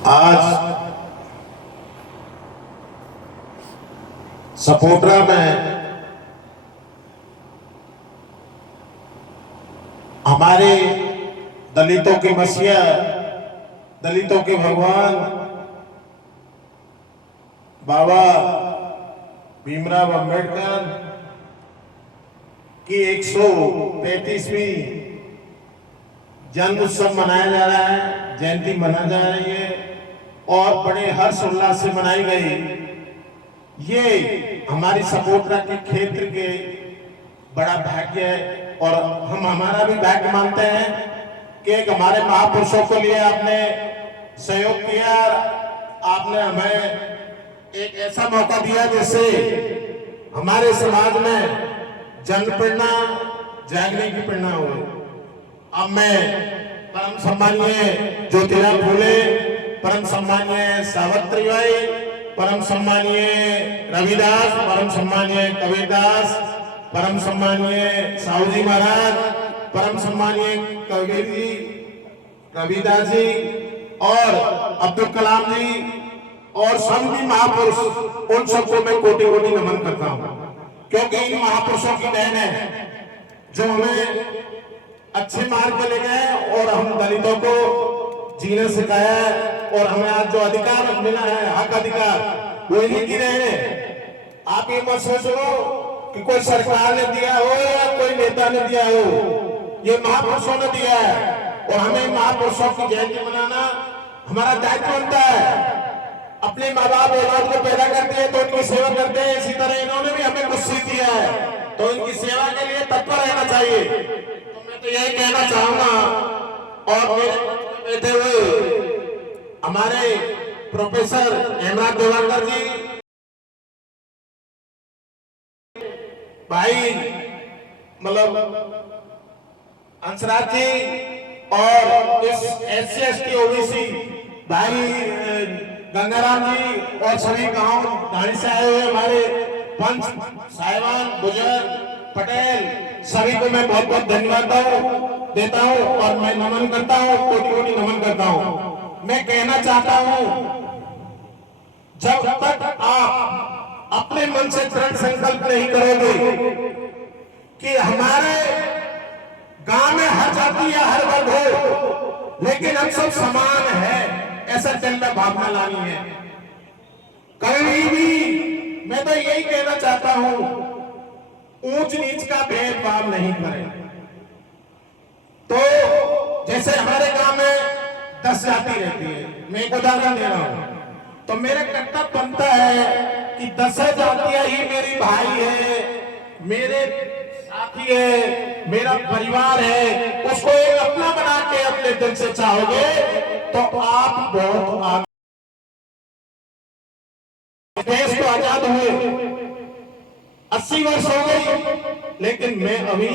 आज सपोटरा में हमारे दलितों के मसीहा, दलितों के भगवान बाबा भीमराव अंबेडकर की 135वीं जन्म उत्सव मनाया जा रहा है, जयंती मनाई जा रही है और बड़े हर्ष उल्लास से मनाई गई। ये हमारी सपोटरा के क्षेत्र के बड़ा भाग्य है और हम हमारा भी भाग्य मानते हैं कि एक हमारे महापुरुषों के लिए आपने सहयोग किया, आपने हमें एक ऐसा मौका दिया जिससे हमारे समाज में जन प्रेरणा जागने की प्रेरणा हो। अब मैं परम सम्मानीय ज्योतिराव फूले, परम सम्मानीय सावित्री बाई, परम सम्मानीय रविदास, परम सम्मानीय कबीरदास, परम सम्मानीय साहूजी महाराज, परम सम्मानीय कबीर जी, रविदास जी और अब्दुल कलाम जी और सभी महापुरुष, उन सबको मैं कोटि कोटि नमन करता हूं, क्योंकि इन महापुरुषों की देन है जो हमें अच्छे मार्ग पे ले गए और हम दलितों को जीना सिखाया है और हमें आज जो अधिकार मिला है, हक अधिकार, वो इन्हीं की देन है। आप ये मत सोचो कि कोई सरकार ने दिया हो या कोई नेता ने दिया हो, ये महापुरुषों ने दिया है और हमें महापुरुषों की जयंती मनाना हमारा दायित्व बनता है। अपने माँ बाप औलाद को पैदा करते हैं तो उनकी सेवा करते हैं, इसी तरह इन्होंने भी हमें कुछ सीख दिया है तो इनकी सेवा के लिए तत्पर रहना चाहिए। तो मैं तो यही कहना चाहूंगा और मेरे बैठे हुए हमारे प्रोफेसर हेमराज देवानकर जी, भाई मतलब अंशराज जी और इस SC/ST OBC भाई गंगाराम जी और सभी गांव धानी से आए हुए हमारे पंच साहिबान, बुजुर्ग, पटेल, सभी को मैं बहुत बहुत धन्यवाद देता हूं और मैं नमन करता हूं, कोटि कोटि नमन करता हूं। मैं कहना चाहता हूं, जब तक आप अपने मन से दृढ़ संकल्प नहीं करोगे कि हमारे गांव में हर जाति या हर वर्ग हो लेकिन हम सब समान है, ऐसा दिल में भावना लानी है। कभी भी मैं तो यही कहना चाहता हूं, ऊंच नीच का भेदभाव नहीं करें। तो जैसे हमारे गांव में 10 जाति रहती है, मैं एक उदाहरण दे रहा हूं, तो मेरा कर्तव्य बनता है कि 10 जातियां ही मेरी भाई है, मेरे साथी है, मेरा परिवार है, उसको एक अपना बना के अपने दिल से चाहोगे तो आप बहुत देश को आजाद हुए 80 वर्ष हो गई, लेकिन मैं अभी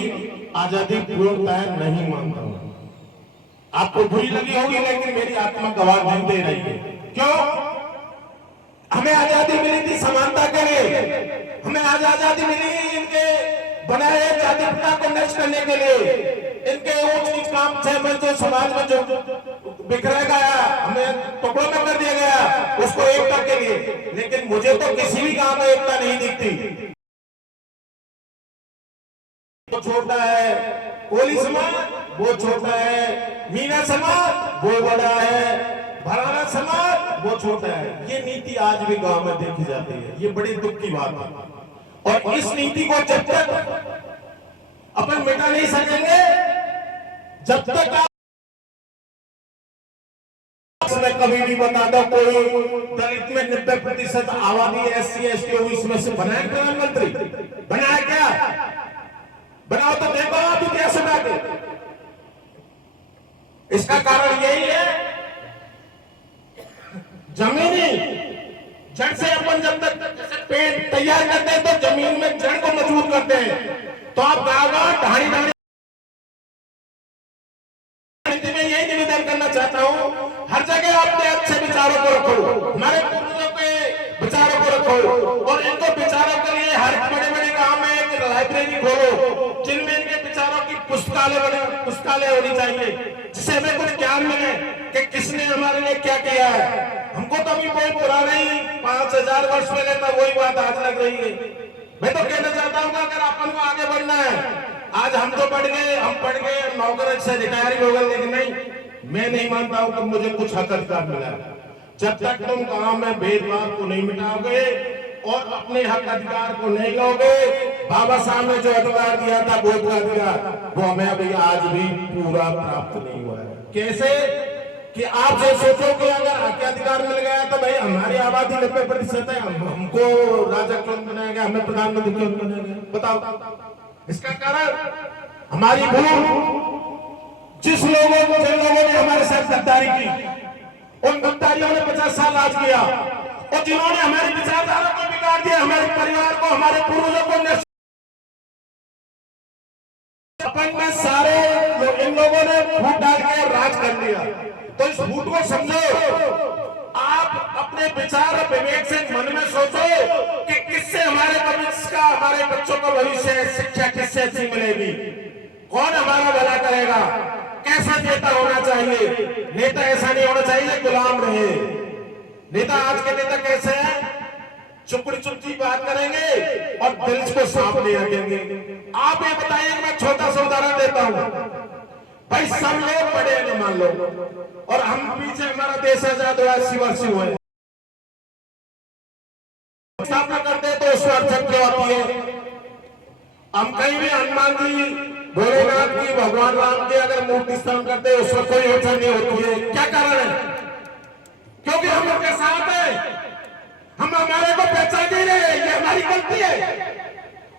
आजादी पूर्णतः नहीं मानता हूं। आपको बुरी लगी होगी लेकिन मेरी आत्मा गवाह नहीं दे रही है। क्यों? हमें आजादी मिली थी समानता के लिए, हमें आज आजादी मिली इनके बनाए जाति प्रथा को नष्ट करने के लिए, इनके ऊंच नीच काम से में जो समाज में जो बिखरा गया, हमें टुकड़ों में कर दिया गया, उसको एकता के लिए। लेकिन मुझे तो किसी भी गांव में एकता नहीं दिखती। वो छोटा है कोली समाज, वो छोटा है मीना समाज, वो बड़ा है भराना समाज, वो छोटा है। ये नीति आज भी गांव में देखी जाती है, ये बड़ी दुख की बात है। और इस नीति को जब तक अपन मिटा नहीं सकेंगे, जब तक आप कभी भी बता दो कोई दलित में 90% आबादी SC/ST OBC में से बनाए प्रधानमंत्री, बनाया क्या? बनाओ तो देखो आप इतिहास बना के। इसका कारण यही है, जमीनी जड़ से अपन जब तक पेड़ तैयार करते हैं तो जमीन में जड़ को मजबूत करते हैं। तो आप गाँव ढाणी ढाणी में यही निवेदन करना चाहता हूं, हर जगह अपने अच्छे विचारों को रखो, हमारे पूर्वजों के विचारों को रखो और इनको विचारों के लिए हर बड़े बड़े गांव में एक लाइब्रेरी खोलो जिनमें इनके विचारों की पुस्तकालय होनी चाहिए, जिससे हमें कुछ ज्ञान मिले कि किसने हमारे लिए क्या किया है। हमको तो अभी कोई पुराना ही 5000 वर्ष पहले था वही बात आज लग रही है। मैं तो कहना चाहता हूँ अगर अपन को आगे बढ़ना है, आज हम तो बढ़ गए, हम पढ़ गए, नौकरी से रिटायर हो गए, लेकिन नहीं, मैं नहीं मानता हूं कि मुझे कुछ हक अधिकार मिला है। जब तक तुम गांव में भेदभाव को नहीं मिटाओगे और अपने हक अधिकार को नहीं लोगे, बाबा साहब ने जो अधिकार दिया था वोट का अधिकार, वो हमें अभी आज भी पूरा प्राप्त नहीं हुआ है। कैसे कि आप जो सोचो कि अगर हक अधिकार मिल गया तो भाई हमारी आबादी 90% है, हमको राजा क्यों बनाया गया, हमें प्रधानमंत्री क्यों बनाया गया, बताओ। इसका कारण हमारी भूल, जिन लोगों ने हमारे साथ गद्दारी की, उन गद्दारियों ने 50 साल राज किया, और जिन्होंने हमारी विचारधारा को बिगाड़ दिया, हमारे परिवार को, हमारे पूर्वजों को, अपन में सारे इन लोगों ने फूट डाल के राज कर लिया। तो इस फूट को समझो, आप अपने विचार और विवेक से मन में सोचो कि किससे हमारे भविष्य का, हमारे बच्चों का भविष्य, शिक्षा किससे अच्छी मिलेगी, कौन हमारा भला करेगा, कैसा नेता होना चाहिए। नेता ऐसा नहीं होना चाहिए गुलाम रहे। नेता, आज के नेता कैसे हैं, चुपड़ी चुपड़ी बात करेंगे और दिल को साफ नहीं रखेंगे। आप ये बताइए, मैं छोटा सा उदाहरण देता हूं भाई, सब लोग बड़े न मान लो, और हम पीछे हमारा देश आजाद हुआ 80 वर्ष हुए, स्थापना करते तो उस अड़चन क्यों आती है। हम कहीं भी हनुमान जी, भोलेनाथ की, भगवान राम की अगर मूर्ति स्थापना करते हैं, उसमें कोई अड़चन नहीं होती है। क्या कारण है? क्योंकि हम उनके साथ हैं, हम हमारे को पहचान नहीं रहे, ये हमारी गलती है,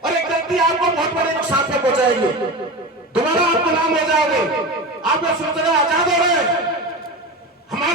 और एक गलती आपको बहुत बड़े नुकसान पे पहुंचाएगी। दोबारा आप गुलाम हो जाओगे, आप ये सोच रहे आजाद हो रहे हैं, हमारे